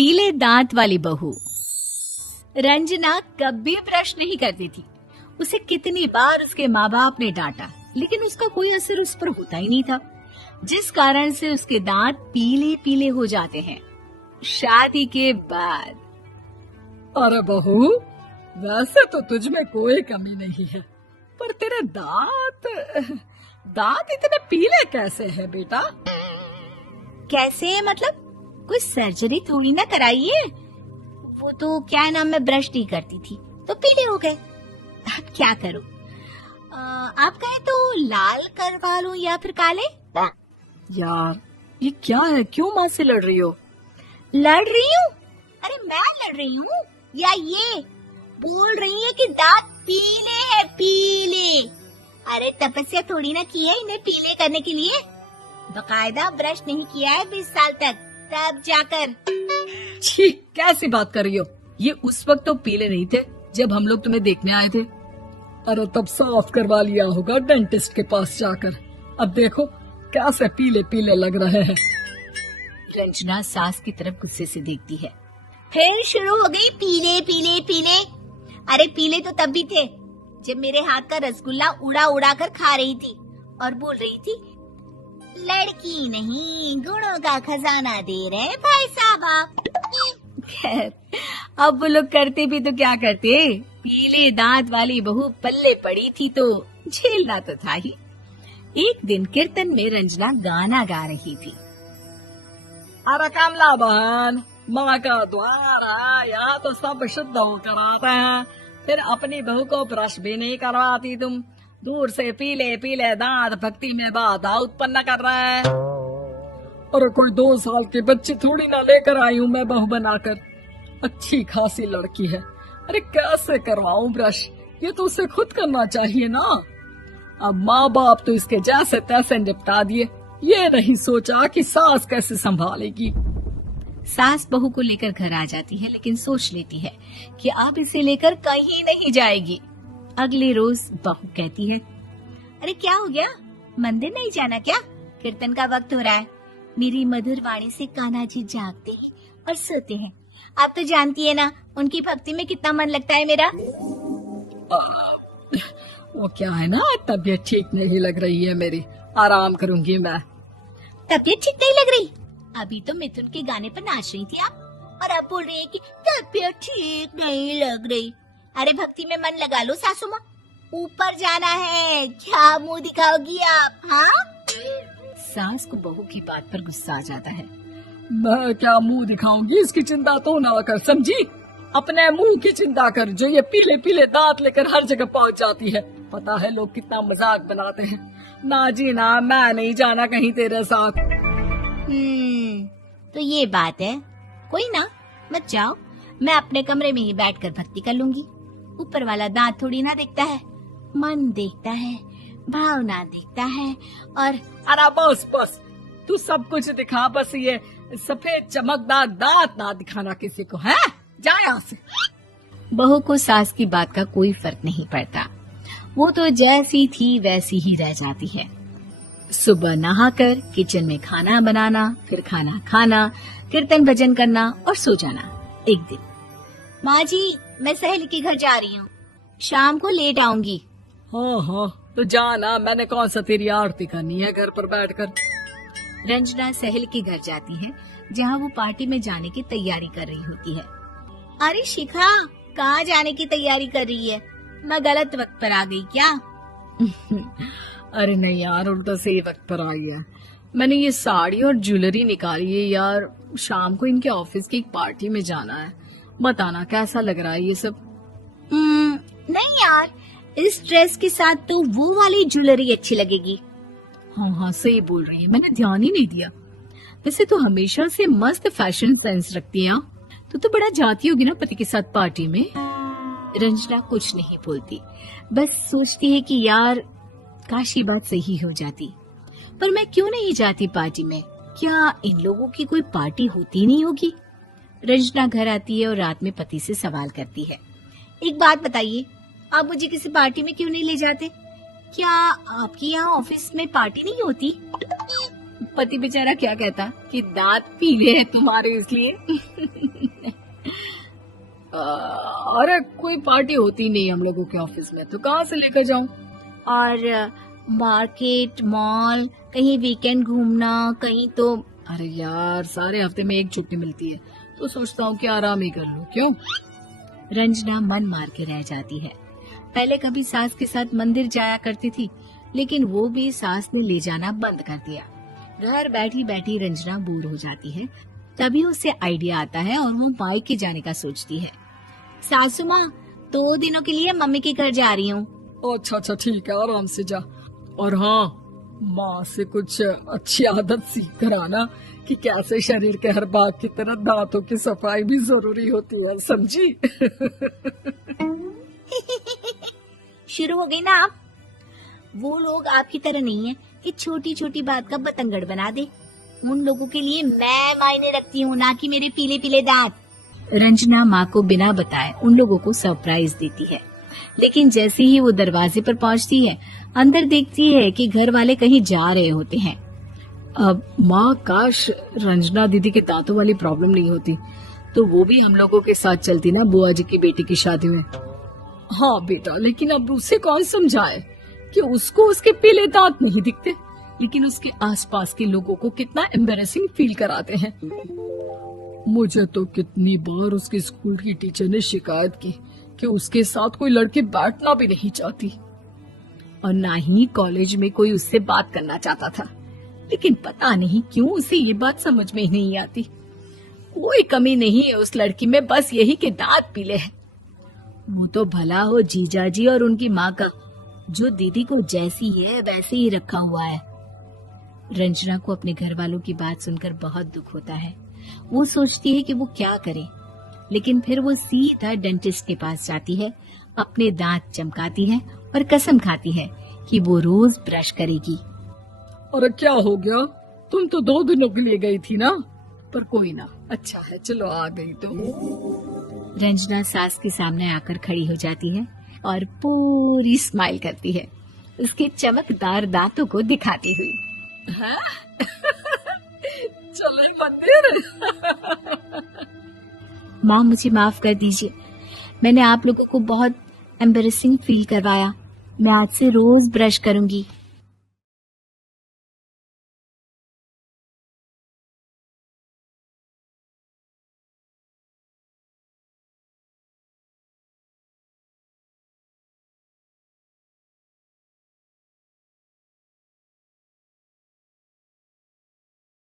पीले दांत वाली बहू। रंजना कभी ब्रश नहीं करती थी। उसे कितनी बार उसके माँ बाप ने डांटा, लेकिन उसका कोई असर उस पर होता ही नहीं था, जिस कारण से उसके दांत पीले पीले हो जाते हैं। शादी के बाद। अरे बहू, वैसे तो तुझ में कोई कमी नहीं है, पर तेरे दांत इतने पीले कैसे हैं बेटा? कैसे मतलब? कोई सर्जरी थोड़ी ना कराइए। वो तो क्या नाम, मैं ब्रश नहीं करती थी तो पीले हो गए। अब क्या करूं? आप कहें तो लाल करवा लूं या फिर काले? यार ये क्या है, क्यों माँ से लड़ रही हो? लड़ रही हूँ? अरे मैं लड़ रही हूँ या ये बोल रही है कि दांत पीले हैं, पीले। अरे तपस्या थोड़ी ना की है इन्हें पीले करने के लिए। बकायदा ब्रश नहीं किया है 20 साल तक, तब जाकर। छी, कैसी बात कर रही हो? ये उस वक्त तो पीले नहीं थे जब हम लोग तुम्हें देखने आए थे। अरे तब साफ करवा लिया होगा डेंटिस्ट के पास जाकर। अब देखो कैसे पीले पीले लग रहे हैं। रंजना सास की तरफ गुस्से से देखती है। फिर शुरू हो गई पीले पीले पीले। अरे पीले तो तब भी थे जब मेरे हाथ का रसगुल्ला उड़ा उड़ा कर खा रही थी और बोल रही थी, लड़की नहीं गुणों का खजाना दे रहे भाई साहब आप। खैर, अब वो लोग करते भी तो क्या करते, पीले दांत वाली बहू पल्ले पड़ी थी तो झेलना तो था ही। एक दिन कीर्तन में रंजना गाना गा रही थी। अरे कमला बहन, माँ का द्वार है, यहाँ तो सब शुद्ध होकर आते हैं, फिर अपनी बहू को ब्रश भी नहीं करवाती तुम। दूर से पीले पीले दांत भक्ति में बाधा उत्पन्न कर रहा है। अरे कोई 2 साल के बच्चे थोड़ी ना लेकर आई हूँ मैं बहू बनाकर। अच्छी खासी लड़की है, अरे कैसे करवाऊं ब्रश? ये तो उसे खुद करना चाहिए ना। अब माँ बाप तो इसके जैसे तैसे निपटा दिए, ये नहीं सोचा कि सास कैसे संभालेगी। सास बहू को लेकर घर आ जाती है, लेकिन सोच लेती है कि अब इसे लेकर कहीं नहीं जाएगी। अगले रोज बहू कहती है, अरे क्या हो गया, मंदिर नहीं जाना क्या? कीर्तन का वक्त हो रहा है। मेरी मधुर वाणी से कान्हा जी जागते हैं और सोते हैं। आप तो जानती है ना उनकी भक्ति में कितना मन लगता है मेरा। वो क्या है ना, तबीयत ठीक नहीं लग रही है मेरी, आराम करूंगी मैं। तबीयत ठीक नहीं लग रही? अभी तो मिथुन के गाने पर नाच रही थी आप, और आप बोल रही है कि तबीयत ठीक नहीं लग रही। अरे भक्ति में मन लगा लो सासू माँ, ऊपर जाना है, क्या मुंह दिखाओगी आप? हाँ? सास को बहू की बात पर गुस्सा आ जाता है। मैं क्या मुंह दिखाऊंगी, इसकी चिंता तो ना कर, समझी? अपने मुंह की चिंता कर, जो ये पीले पीले दांत लेकर हर जगह पहुंच जाती है। पता है लोग कितना मजाक बनाते हैं। ना जी ना, मैं नहीं जाना कहीं तेरे साथ। तो ये बात है। कोई ना, मत जाओ, मैं अपने कमरे में ही बैठकर भक्ति कर लूंगी। ऊपर वाला दांत थोड़ी ना देखता है, मन देखता है, भावना देखता है। और अरे बस बस, तू सब कुछ दिखा, बस ये सफेद चमकदार दांत ना दिखाना किसी को, है? जा यहाँ से। बहू को सास की बात का कोई फर्क नहीं पड़ता, वो तो जैसी थी वैसी ही रह जाती है। सुबह नहाकर किचन में खाना बनाना, फिर खाना खाना, कीर्तन भजन करना और सो जाना। एक दिन, माँ जी मैं सहेली के घर जा रही हूँ, शाम को लेट आऊंगी। हाँ हाँ तो जाना, मैंने कौन सा तेरी आरती करनी है घर पर बैठकर। रंजना सहेली के घर जाती है, जहाँ वो पार्टी में जाने की तैयारी कर रही होती है। अरे शिखा, कहाँ जाने की तैयारी कर रही है? मैं गलत वक्त पर आ गई क्या? अरे नहीं यार, उल्टा सही वक्त पर आई है। मैंने ये साड़ी और ज्वेलरी निकाली है यार, शाम को इनके ऑफिस की एक पार्टी में जाना है। बताना कैसा लग रहा है ये सब? नहीं यार, इस ड्रेस के साथ तो वो वाली ज्वेलरी अच्छी लगेगी। हाँ हाँ सही बोल रही है, मैंने ध्यान ही नहीं दिया। वैसे तो हमेशा से मस्त फैशन सेंस रखती है। तो बड़ा जाती होगी ना पति के साथ पार्टी में। रंजना कुछ नहीं बोलती, बस सोचती है कि यार काश ये बात सही हो जाती, पर मैं क्यों नहीं जाती पार्टी में? क्या इन लोगों की कोई पार्टी होती नहीं होगी? रंजना घर आती है और रात में पति से सवाल करती है, एक बात बताइए, आप मुझे किसी पार्टी में क्यों नहीं ले जाते? क्या आपके यहाँ ऑफिस में पार्टी नहीं होती? पति बेचारा क्या कहता कि दांत पीले हैं तुम्हारे इसलिए। अरे कोई पार्टी होती नहीं हम लोगों के ऑफिस में, तो कहाँ से लेकर जाऊं? और मार्केट, मॉल, कहीं वीकेंड घूमना, कहीं तो। अरे यार सारे हफ्ते में एक छुट्टी मिलती है, तो सोचता हूँ कि आराम ही कर लूं। क्यों? रंजना मन मार के रह जाती है। पहले कभी सास के साथ मंदिर जाया करती थी, लेकिन वो भी सास ने ले जाना बंद कर दिया। घर बैठी बैठी रंजना बोर हो जाती है। तभी उसे आइडिया आता है और वो मायके जाने का सोचती है। सासू माँ, 2 दिनों के लिए मम्मी के घर जा रही हूँ। अच्छा ठीक है, आराम से जा। और हाँ, माँ से कुछ अच्छी आदत सीख कर आना कि कैसे शरीर के हर भाग की तरह दांतों की सफाई भी जरूरी होती है, समझी? शुरू हो गई ना आप। वो लोग आपकी तरह नहीं है कि छोटी छोटी बात का बतंगड़ बना दे। उन लोगों के लिए मैं मायने रखती हूँ, ना कि मेरे पीले पीले दांत। रंजना माँ को बिना बताए उन लोगों को सरप्राइज देती है, लेकिन जैसे ही वो दरवाजे पर पहुँचती है, अंदर देखती है कि घर वाले कहीं जा रहे होते हैं। अब माँ, काश रंजना दीदी के दांतों वाली प्रॉब्लम नहीं होती, तो वो भी हम लोगों के साथ चलती ना बुआ जी की बेटी की शादी में। हाँ बेटा, लेकिन अब उसे कौन समझाए कि उसको उसके पीले दांत नहीं दिखते, लेकिन उसके आसपास के लोगों को कितना एम्बैरेसिंग फील कराते हैं। मुझे तो कितनी बार उसके स्कूल की टीचर ने शिकायत की कि उसके साथ कोई लड़की बैठना भी नहीं चाहती, और ना ही कॉलेज में कोई उससे बात करना चाहता था। लेकिन पता नहीं क्यों उसे ये बात समझ में ही नहीं आती। कोई कमी नहीं है उस लड़की में, बस यही कि दांत पीले हैं। वो तो भला हो जीजाजी और उनकी माँ का, जो दीदी को जैसी है वैसे ही रखा हुआ है। रंजना को अपने घर वालों की बात सुनकर बहुत दुख होता है। वो सोचती है कि वो क्या करे, लेकिन फिर वो सीधा डेंटिस्ट के पास जाती है, अपने दांत चमकाती है और कसम खाती है कि वो रोज ब्रश करेगी। अरे क्या हो गया? तुम तो 2 दिनों के लिए गई थी ना। पर कोई ना, अच्छा है, चलो आ गई तो। रंजना सास के सामने आकर खड़ी हो जाती है और पूरी स्माइल करती है, उसके चमकदार दांतों को दिखाती हुई। चले मंदिर। माँ, मुझे माफ कर दीजिए, मैंने आप लोगों को बहुत एम्बैरेसिंग फील करवाया। मैं आज से रोज ब्रश करूंगी।